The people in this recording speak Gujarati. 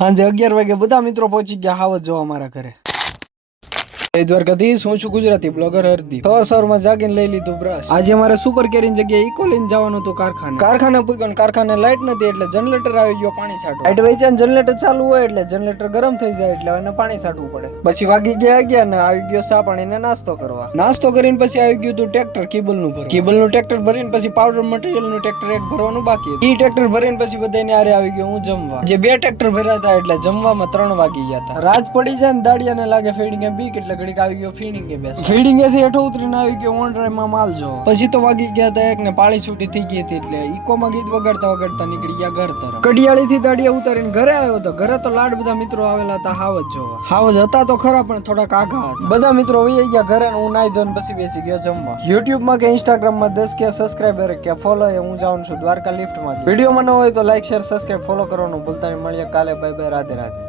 સાંજે 11 વાગે બધા મિત્રો પહોંચી ગયા હાવજ જોવા મારા ઘરે। જય દ્વારકાધીશ, હું છું ગુજરાતી બ્લોગર હરદીપ। સવારમાં જાગીને લઈ લીધું બ્રશ। આજે મારે સુપર કેરીની જગ્યાએ ઇકો લઈને જવાનું હતું કારખાને પૂગ્યો, કારખાને લાઈટ નથી એટલે જનરેટર આવી ગયો પાણી છાંટવા। લાઈટ વહી જાય જનરેટર ચાલુ હોય એટલે જનરેટર ગરમ થઈ જાય એટલે એને પાણી છાંટવું પડે। પછી વાગી ગયા ને આવી ગયો ચા પાણીને નાસ્તો કરવા। નાસ્તો કરીને પછી આવી ગયું હતું ટ્રેક્ટર કેબલનું ભરવા। કેબલનું ટ્રેક્ટર ભરીને પછી પાવડર મટીરિયલનું ટ્રેક્ટર એક ભરવાનું બાકી હતું। ઈ ટ્રેક્ટર ભરીને પછી બધાને આરે આવી ગયો હું જમવા। જે 2 ટ્રેક્ટર ભર્યા હતા એટલે જમવામાં 3 વાગી ગયા હતા। રાત પડી જાય ને દાડિયાને લાગે ફેડિંગ બીક એટલે ઘડીક આવી ગયો ફીડિંગે બેસ। ફીડિંગે થી હેઠો ઉતરીને આવી ગયો ઓનડ્રાઈવમાં માલ જો। પછી તો વાગી ગયા હતા 1 ને પાળી છૂટી થઈ ગઈ હતી એટલે ઇકોમાં ગીત વગાડતા નીકળી ગયા ઘર તરફ। કડિયાળી થી દાડિયા ઉતારીને ઘરે આવ્યો તો ઘરે તો લાડ બધા મિત્રો આવેલા હતા હાવજ જોવા। હાવજ હતા તો ખરા પણ થોડાક આઘા હતા। બધા મિત્રો વહી ગયા ઘરે હું નાઈ ધોઈને પછી બેસી ગયો જમવા। YouTube માં કે Instagram માં 10 કે સબસ્ક્રાઇબર કે ફોલો હું જાઉં છું દ્વારકા લિફ્ટ માં। વિડીયો મને હોય તો લાઈક શેર સબસ્ક્રાઇબ ફોલો કરવાનું ભૂલતા નહીં। મળીએ કાલે, બાય બાય, રાધે રાધે।